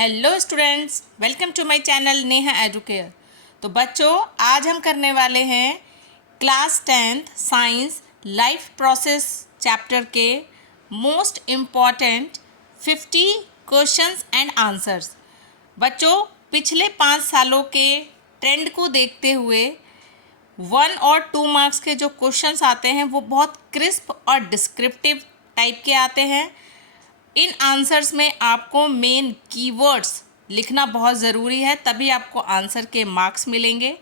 Hello students, welcome to my channel Neha educare. तो बच्चों, आज हम करने वाले हैं class 10th science life process chapter के most important 50 questions and answers. बच्चों, पिछले 5 सालों के ट्रेंड को देखते हुए 1 और 2 मार्क्स के जो क्वेश्चंस आते हैं वो बहुत क्रिस्प और डिस्क्रिप्टिव टाइप के आते हैं। इन आंसर्स में आपको मेन कीवर्ड्स लिखना बहुत ज़रूरी है, तभी आपको आंसर के मार्क्स मिलेंगे।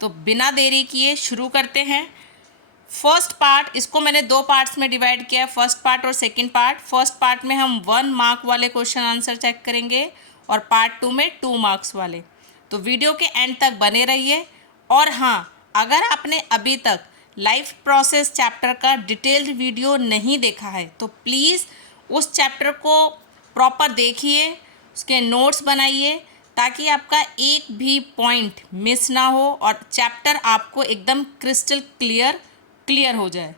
तो बिना देरी किए शुरू करते हैं। फर्स्ट पार्ट, इसको मैंने 2 पार्ट्स में डिवाइड किया है, फर्स्ट पार्ट और सेकंड पार्ट। फर्स्ट पार्ट में हम 1 मार्क वाले क्वेश्चन आंसर चेक करेंगे और पार्ट 2 में 2 मार्क्स वाले। तो वीडियो के एंड तक बने रहिए। और हाँ, अगर आपने अभी तक लाइफ प्रोसेस चैप्टर का डिटेल्ड वीडियो नहीं देखा है तो प्लीज़ उस चैप्टर को प्रॉपर देखिए, उसके नोट्स बनाइए ताकि आपका एक भी पॉइंट मिस ना हो और चैप्टर आपको एकदम क्रिस्टल क्लियर हो जाए।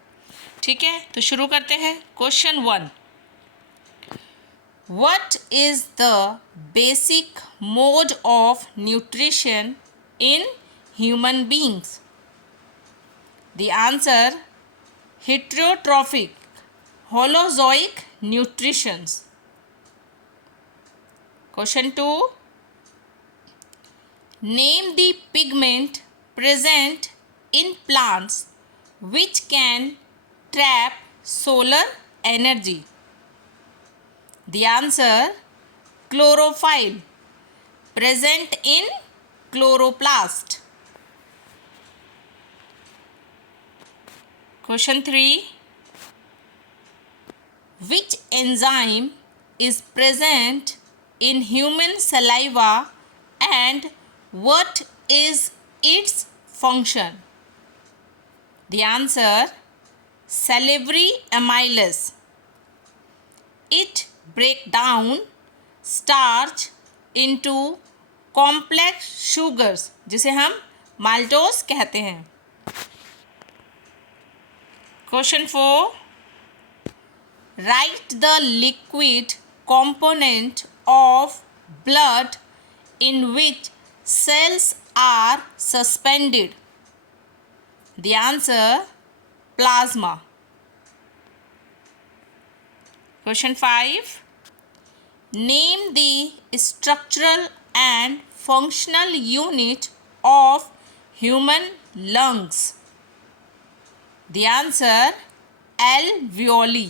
ठीक है, तो शुरू करते हैं। Question 1, what is the basic mode of nutrition in human beings? The answer, heterotrophic holozoic nutrition. Question 2, name the pigment present in plants which can trap solar energy. The answer, chlorophyll, present in chloroplast. Question 3, which enzyme is present in human saliva and what is its function? The answer, salivary amylase. It breaks down starch into complex sugars जिसे हम maltose कहते हैं। Question 4, write the liquid component of blood in which cells are suspended. The answer, plasma. Question 5, name the structural and functional unit of human lungs. The answer, alveoli.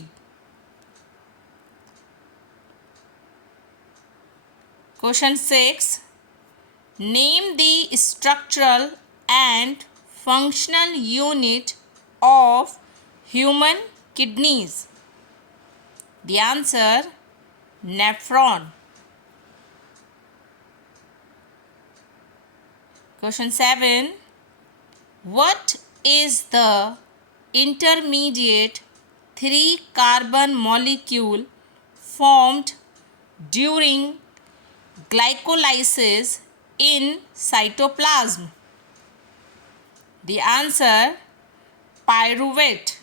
Question 6, name the structural and functional unit of human kidneys. The answer, nephron. Question 7, what is the intermediate 3-carbon molecule formed during glycolysis in cytoplasm? The answer, pyruvate.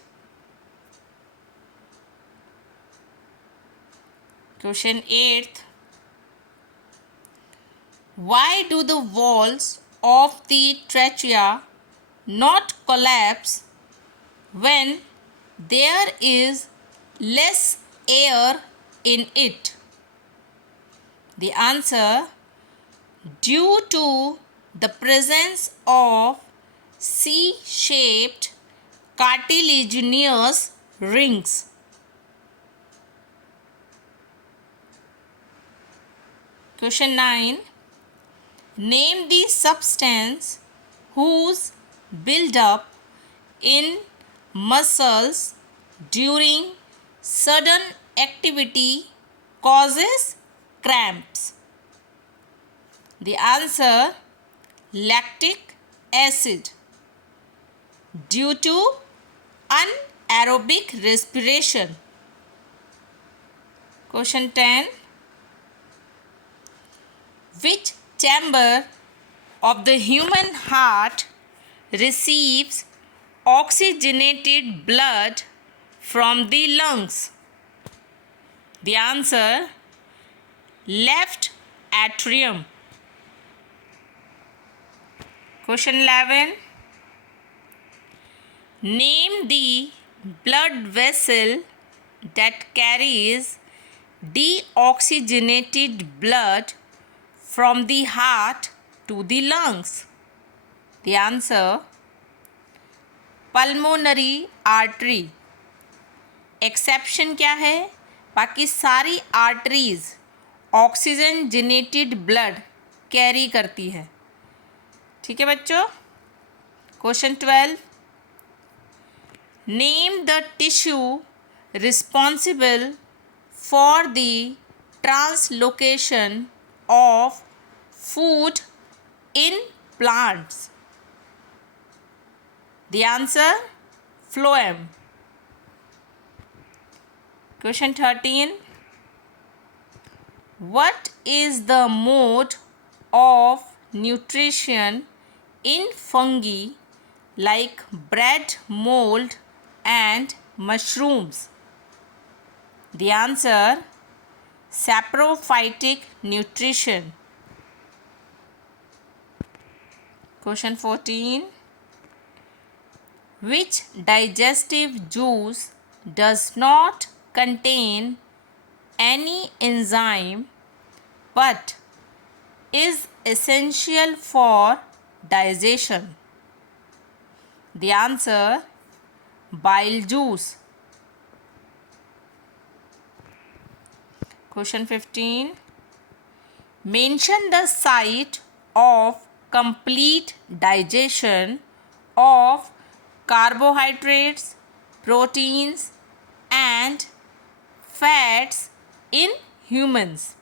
Question 8, why do the walls of the trachea not collapse when there is less air in it? The answer, due to the presence of C-shaped cartilaginous rings. Question 9, name the substance whose build-up in muscles during sudden activity causes cramps. The answer, lactic acid, due to anaerobic respiration. Question 10, which chamber of the human heart receives oxygenated blood from the lungs? The answer, left atrium. Question 11. Name the blood vessel that carries deoxygenated blood from the heart to the lungs. The answer, pulmonary artery. Exception क्या है? बाकी सारी arteries oxygen जेनेटेड blood carry करती है. ठीक है बच्चों. Question 12. Name the tissue responsible for the translocation of food in plants. The answer, phloem. Question 13. What is the mode of nutrition in fungi like bread mold and mushrooms? The answer, saprophytic nutrition. Question 14. Which digestive juice does not contain any enzyme but is essential for digestion? The answer, bile juice. Question 15. Mention the site of complete digestion of carbohydrates, proteins and fats in humans.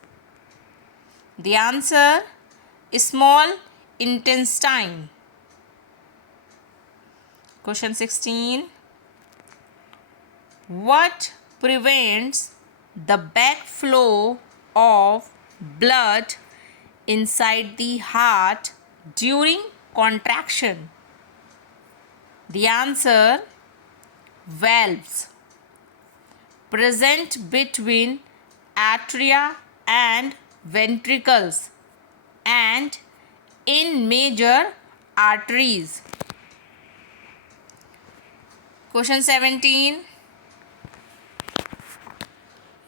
The answer, small intestine. Question 16. What prevents the backflow of blood inside the heart during contraction? The answer, valves present between atria and ventricles and in major arteries. Question 17.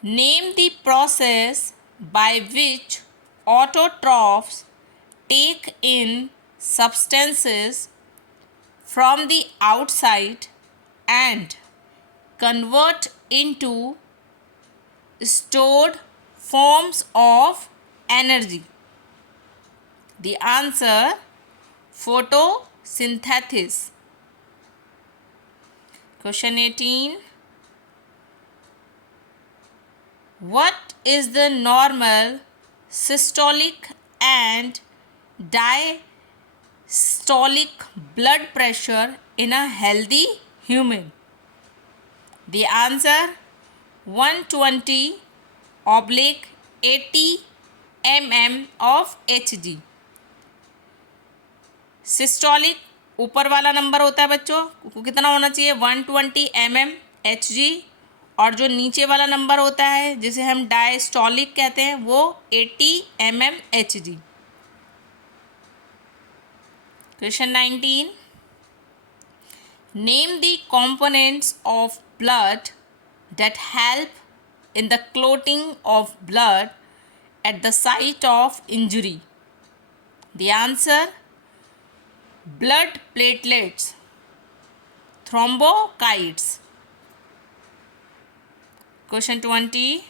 Name the process by which autotrophs take in substances from the outside and convert into stored forms of energy. The answer, photosynthesis. Question 18. What is the normal systolic and diastolic blood pressure in a healthy human? The answer, 120/80 mm of Hg. Systolic ऊपर वाला number होता है बच्चों, कितना होना चाहिए? 120 mm Hg. और जो नीचे वाला नंबर होता है जिसे हम डायस्टोलिक कहते हैं वो 80 mm Hg. Question 19. Name the components of blood that help in the clotting of blood at the site of injury. The answer, blood platelets, thrombocytes. Question 20.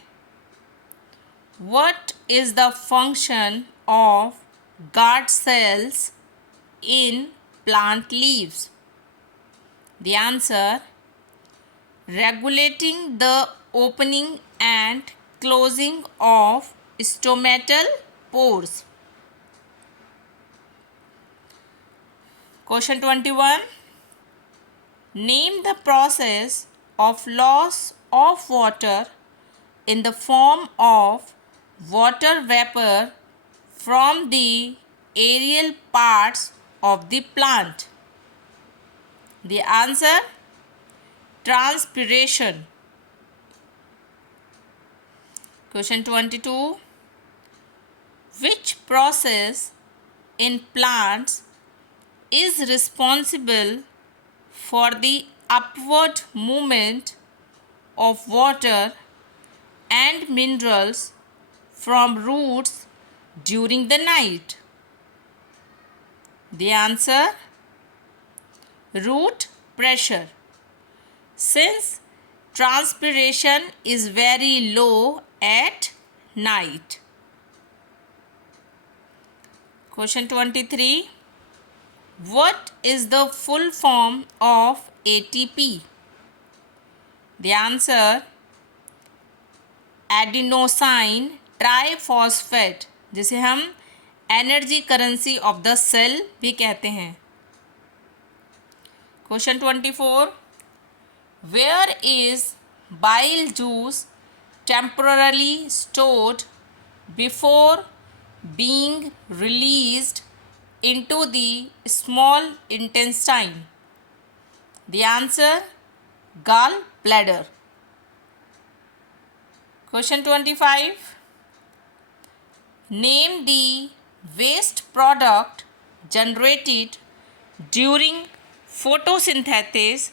What is the function of guard cells in plant leaves? The answer, regulating the opening and closing of stomatal pores. Question 21. Name the process of loss of water in the form of water vapor from the aerial parts of the plant. The answer, transpiration. Question 22. Which process in plants is responsible for the upward movement of water and minerals from roots during the night? The answer: root pressure. Since transpiration is very low at night. Question 23. What is the full form of ATP? The answer: adenosine triphosphate, जिसे हम energy currency of the cell भी कहते हैं. Question 24. Where is bile juice temporarily stored before being released into the small intestine? The answer: gallbladder. Question 25. Name the waste product generated during photosynthesis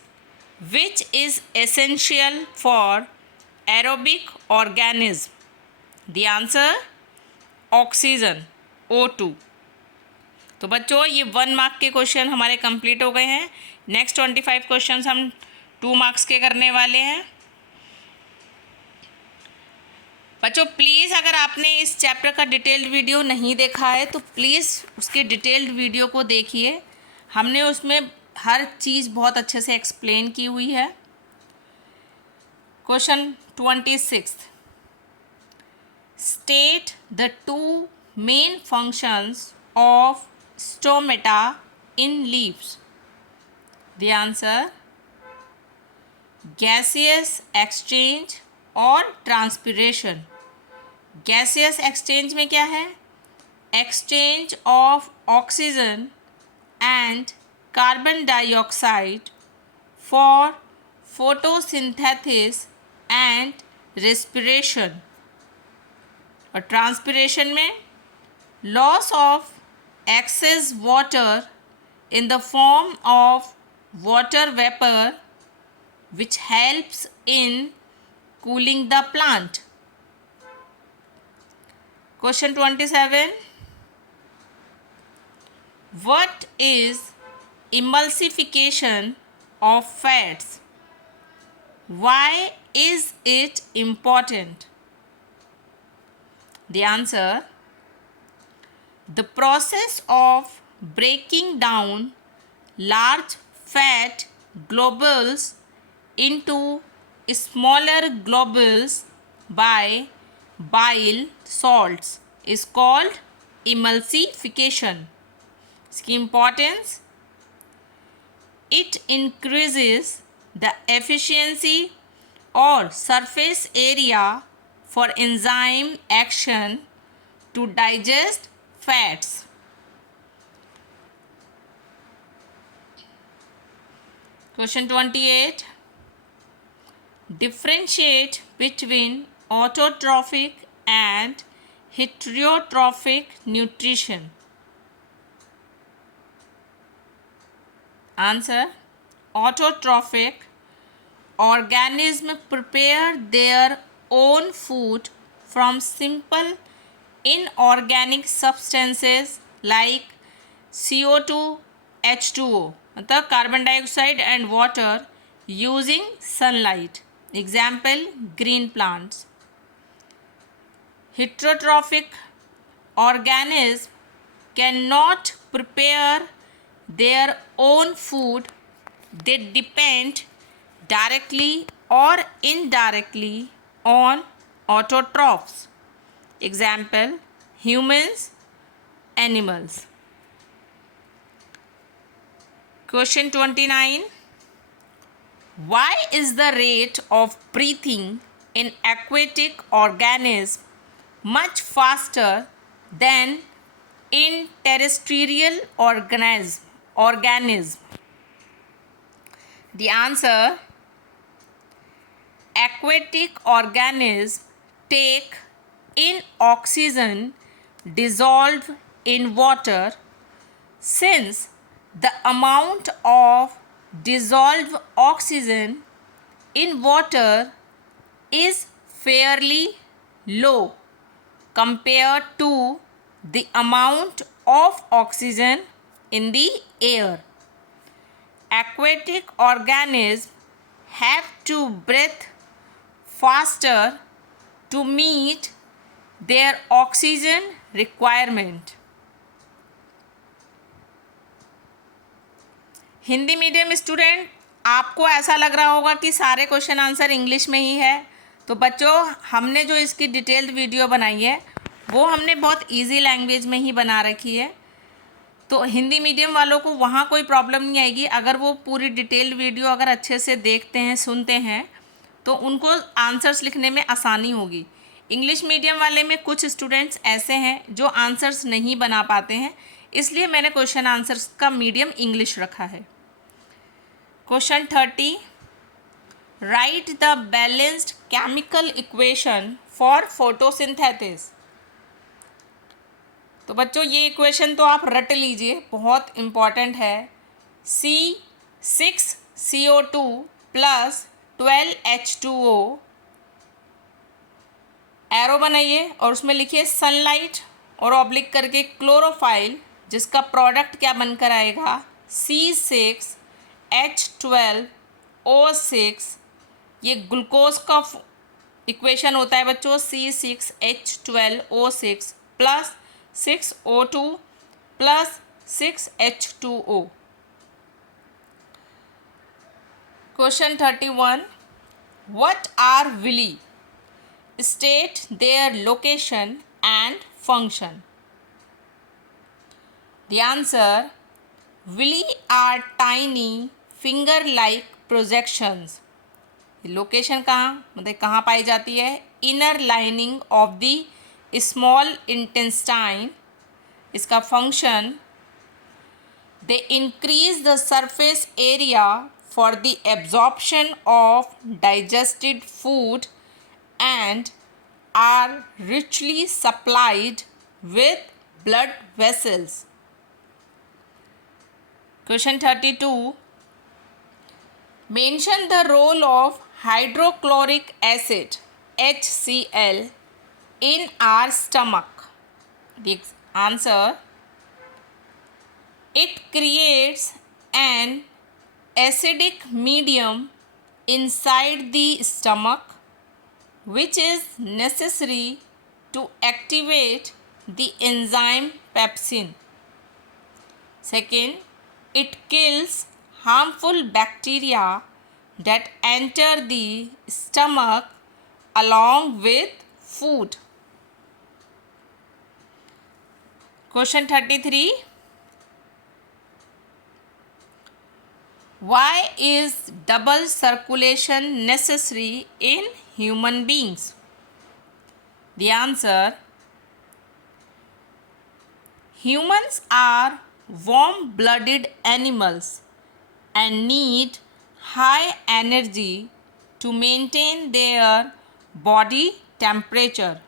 which is essential for aerobic organism. The answer: oxygen, O2. तो बच्चों ये 1 mark के question हमारे complete हो गए हैं. Next 25 question हम 2 marks के करने वाले हैं. बच्चों प्लीज़ अगर आपने इस चैप्टर का डिटेल्ड वीडियो नहीं देखा है तो प्लीज़ उसके डिटेल्ड वीडियो को देखिए. हमने उसमें हर चीज़ बहुत अच्छे से एक्सप्लेन की हुई है. Question 26. State the 2 main functions of stomata in leaves. The answer: gaseous exchange और transpiration. gaseous exchange में क्या है? exchange of oxygen and carbon dioxide for photosynthesis and respiration. और ट्रांसपिरेशन में loss of excess water in the form of water vapour which helps in cooling the plant. Question 27. What is emulsification of fats? Why is it important? The answer: the process of breaking down large fat globules into smaller globules by bile salts is called emulsification. इसकी importance: it increases the efficiency or surface area for enzyme action to digest fats. Question 28. Differentiate between autotrophic and heterotrophic nutrition. Answer: autotrophic organisms prepare their own food from simple inorganic substances like CO2, H2O, मतलब carbon dioxide and water using sunlight. Example: green plants. Heterotrophic organisms cannot prepare their own food. They depend directly or indirectly on autotrophs. Example: humans, animals. Question 29. Why is the rate of breathing in aquatic organisms much faster than in terrestrial organism? The answer: aquatic organisms take in oxygen dissolved in water, since the amount of dissolved oxygen in water is fairly low compared to the amount of oxygen in the air. Aquatic organisms have to breathe faster to meet their oxygen requirement. Hindi medium student, आपको ऐसा लग रहा होगा कि सारे question answer English में ही है, तो बच्चों हमने जो इसकी डिटेल्ड वीडियो बनाई है वो हमने बहुत इजी लैंग्वेज में ही बना रखी है, तो हिंदी मीडियम वालों को वहाँ कोई प्रॉब्लम नहीं आएगी। अगर वो पूरी डिटेल्ड वीडियो अगर अच्छे से देखते हैं, सुनते हैं, तो उनको आंसर्स लिखने में आसानी होगी। इंग्लिश मीडियम वाले में कुछ स्टूडेंट्स ऐसे हैं जो आंसर्स नहीं बना पाते हैं, इसलिए मैंने क्वेश्चन आंसर्स का मीडियम इंग्लिश रखा है। Question 30, right the balanced chemical equation for photosynthesis. तो बच्चों ये इक्वेशन तो आप रट लीजिए, बहुत इम्पॉर्टेंट है। C6CO2 प्लस 12H2O, एरो बनाइए और उसमें लिखिए सनलाइट और ऑब्लिक करके क्लोरोफाइल, जिसका प्रोडक्ट क्या बनकर आएगा C6H12O6। ये ग्लूकोज का इक्वेशन होता है बच्चों, C6H12O6 plus 6O2 plus 6H2O। Question 31, what are villi? State their location and function. The answer, villi are tiny finger-like projections. Location कहाँ, मतलब कहाँ पाई जाती है? Inner lining of the small intestine. इसका function, they increase the surface area for the absorption of digested food and are richly supplied with blood vessels. Question 32, mention the role of hydrochloric acid HCl in our stomach. The answer, it creates an acidic medium inside the stomach, which is necessary to activate the enzyme pepsin. Second, it kills harmful bacteria that enter the stomach along with food. Question 33, why is double circulation necessary in human beings? The answer, humans are warm-blooded animals and need high energy to maintain their body temperature.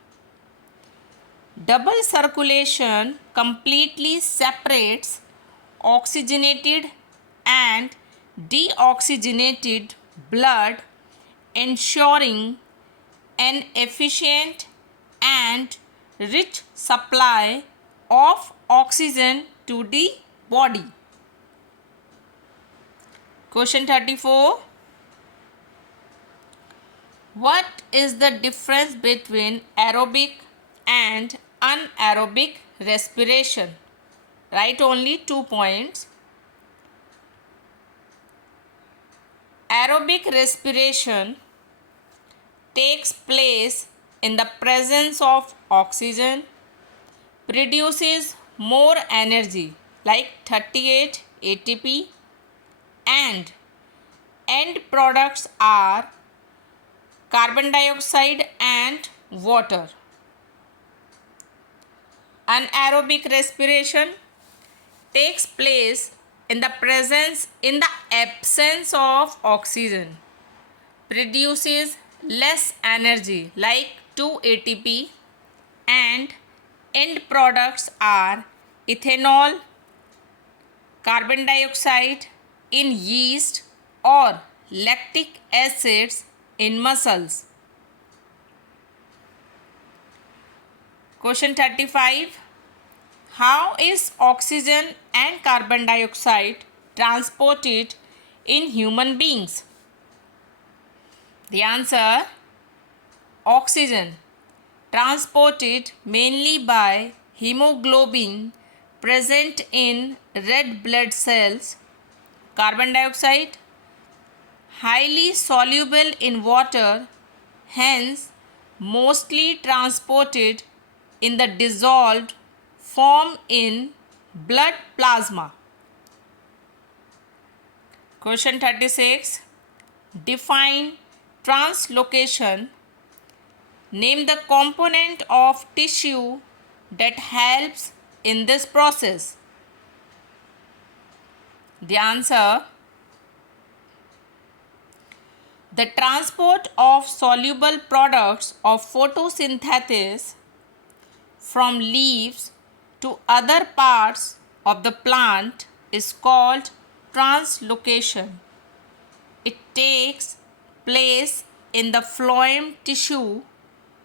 Double circulation completely separates oxygenated and deoxygenated blood, ensuring an efficient and rich supply of oxygen to the body. Question 34, what is the difference between aerobic and anaerobic respiration? Write only 2 points. Aerobic respiration takes place in the presence of oxygen, produces more energy like 38 ATP, and end products are carbon dioxide and water. Anaerobic respiration takes place in the absence of oxygen, produces less energy like 2 ATP, and End products are ethanol, carbon dioxide in yeast, or lactic acids in muscles. Question 35. How is oxygen and carbon dioxide transported in human beings? The answer: oxygen transported mainly by hemoglobin present in red blood cells. Carbon dioxide highly soluble in water, hence mostly transported in the dissolved form in blood plasma. Question 36. Define translocation. Name the component of tissue that helps in this process. The answer: the transport of soluble products of photosynthesis from leaves to other parts of the plant is called translocation. It takes place in the phloem tissue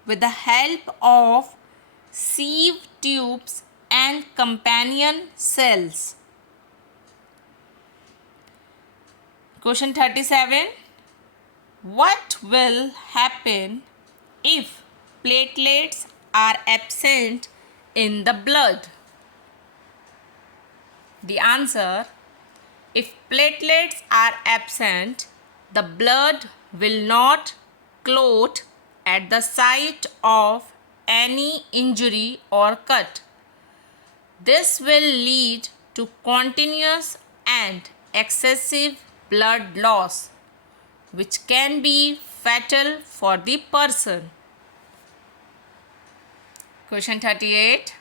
with the help of sieve tubes and companion cells. Question 37. What will happen if platelets are absent in the blood? The answer: if platelets are absent, the blood will not clot at the site of any injury or cut. This will lead to continuous and excessive blood loss, which can be fatal for the person. Question 38.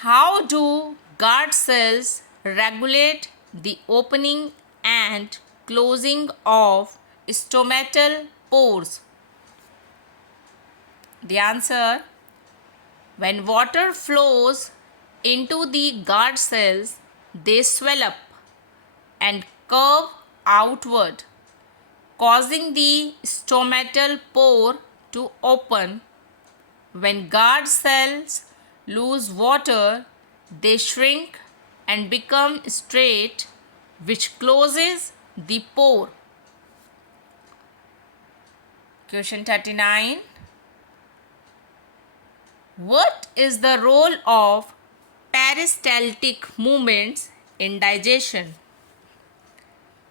How do guard cells regulate the opening and closing of stomatal pores? The answer: when water flows into the guard cells, they swell up and curve outward, causing the stomatal pore to open. When guard cells lose water, they shrink and become straight, which closes the pore. Question 39. What is the role of peristaltic movements in digestion?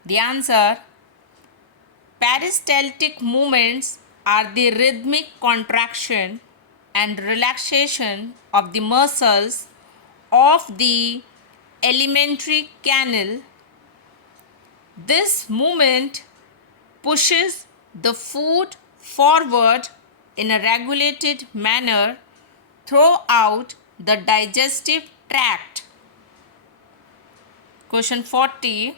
The answer: peristaltic movements are the rhythmic contraction and relaxation of the muscles of the alimentary canal. This movement pushes the food forward in a regulated manner throughout the digestive tract. Question 40.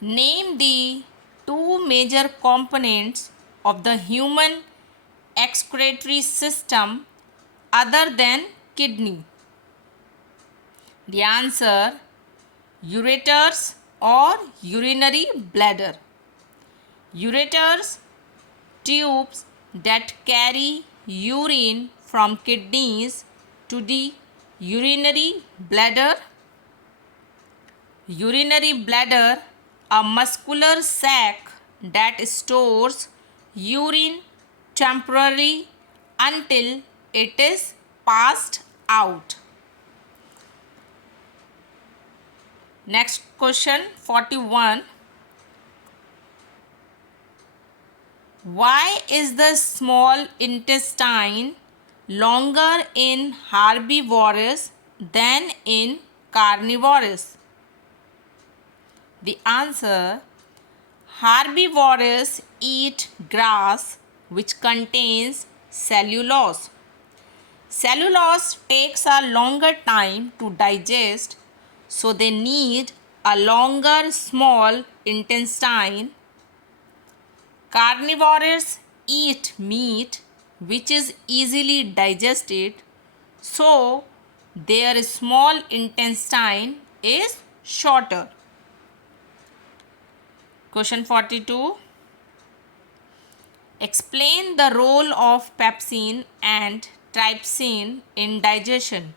Name the two major components of the human excretory system other than kidney. The answer: ureters or urinary bladder. Ureters, tubes that carry urine from kidneys to the urinary bladder. Urinary bladder, a muscular sac that stores urine temporarily until it is passed out. Next question 41. Why is the small intestine longer in herbivorous than in carnivorous? The answer: herbivores eat grass which contains cellulose. Cellulose takes a longer time to digest, so they need a longer small intestine. Carnivores eat meat which is easily digested, so their small intestine is shorter. Question 42. Explain the role of pepsin and trypsin in digestion.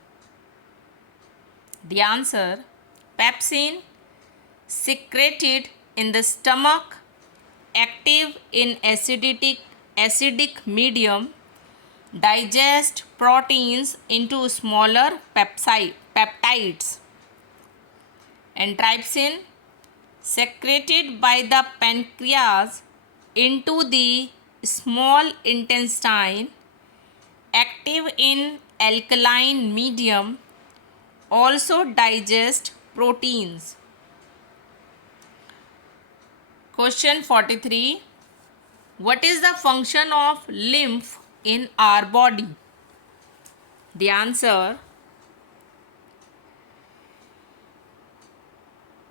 The answer: pepsin, secreted in the stomach, active in acidic medium, digest proteins into smaller peptides. And trypsin, secreted by the pancreas into the small intestine, active in alkaline medium, also digest proteins. Question 43. What is the function of lymph in our body? The answer: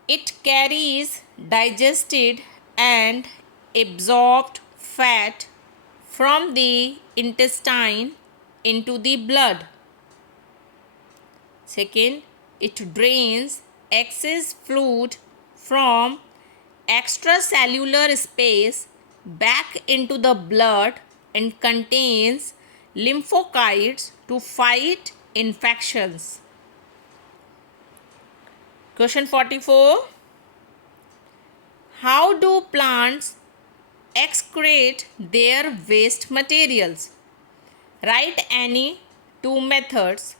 it carries digested and absorbed fat from the intestine into the blood. Second, it drains excess fluid from extracellular space back into the blood and contains lymphocytes to fight infections. Question 44. How do plants excrete their waste materials? Write any two methods.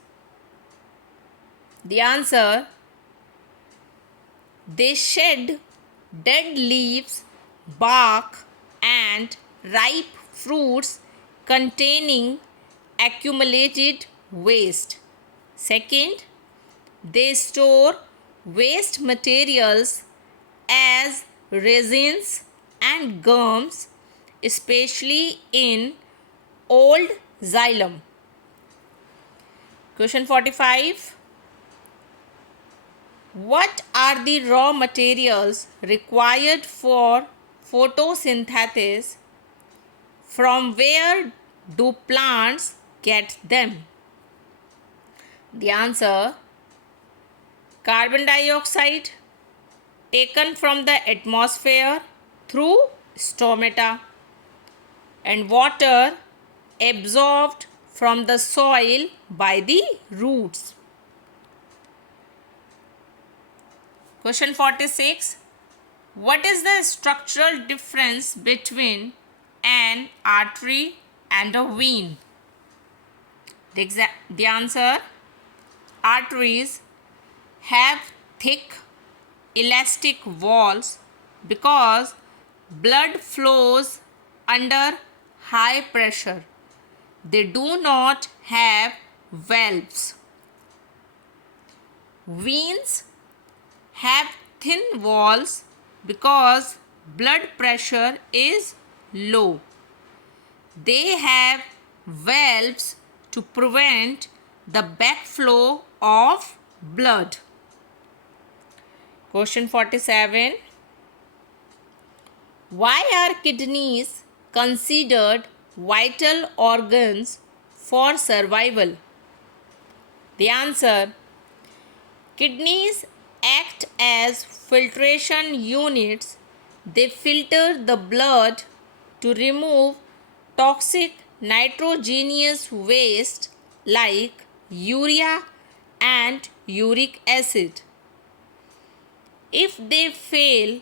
The answer: they shed dead leaves, bark, and ripe fruits containing accumulated waste. Second, they store waste materials as resins and gums, especially in old xylem. Question 45. What are the raw materials required for photosynthesis? From where do plants get them? The answer: carbon dioxide taken from the atmosphere through stomata, and water absorbed from the soil by the roots. Question 46. What is the structural difference between an artery and a vein? The answer: arteries have thick elastic walls because blood flows under high pressure. They do not have valves. Veins have thin walls because blood pressure is low. They have valves to prevent the backflow of blood. Question 47. Why are kidneys considered vital organs for survival? The answer: kidneys act as filtration units. They filter the blood to remove toxic nitrogenous waste like urea and uric acid. If they fail,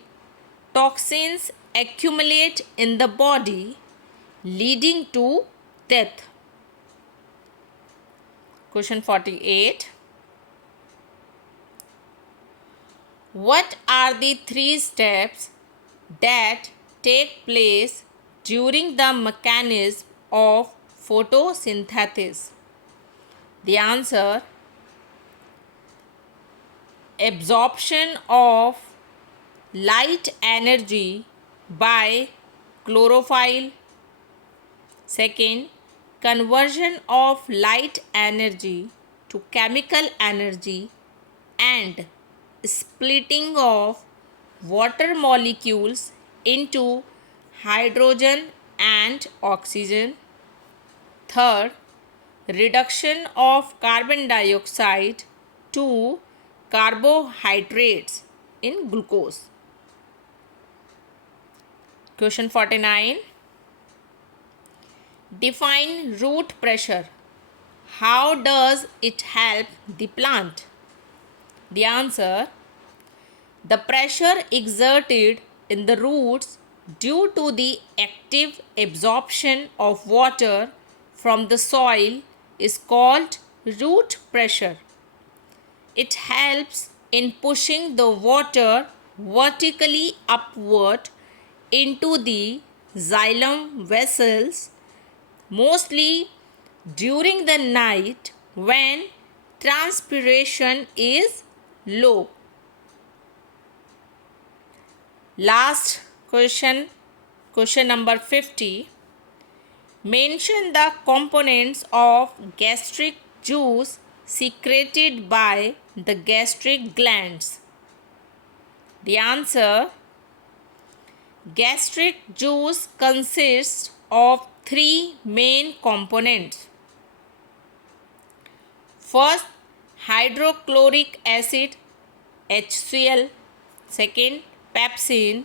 toxins accumulate in the body, leading to death. Question 48. What are the 3 steps that take place during the mechanism of photosynthesis? The answer: absorption of light energy by chlorophyll. Second, conversion of light energy to chemical energy and splitting of water molecules into hydrogen and oxygen. Third, reduction of carbon dioxide to carbohydrates in glucose. Question 49. Define root pressure. How does it help the plant? The answer: the pressure exerted in the roots due to the active absorption of water from the soil is called root pressure. It helps in pushing the water vertically upward into the xylem vessels, mostly during the night when transpiration is low. Last question, question number 50. Mention the components of gastric juice secreted by the gastric glands. The answer: gastric juice consists of three main components. First, hydrochloric acid HCl. Second, pepsin,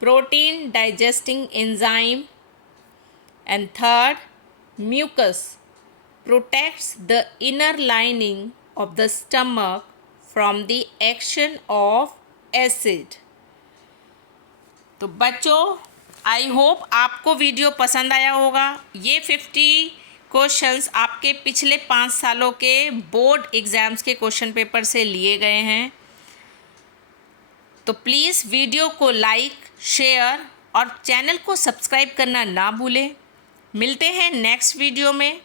protein digesting enzyme. And third, mucus, protects the inner lining of the stomach from the action of acid. तो बच्चों, I hope आपको video पसंद आया होगा। ये 50 questions आपके पिछले 5 सालों के बोर्ड एग्ज़ाम्स के क्वेश्चन पेपर से लिए गए हैं। तो प्लीज़ वीडियो को लाइक, शेयर और चैनल को सब्सक्राइब करना ना भूलें। मिलते हैं नेक्स्ट वीडियो में।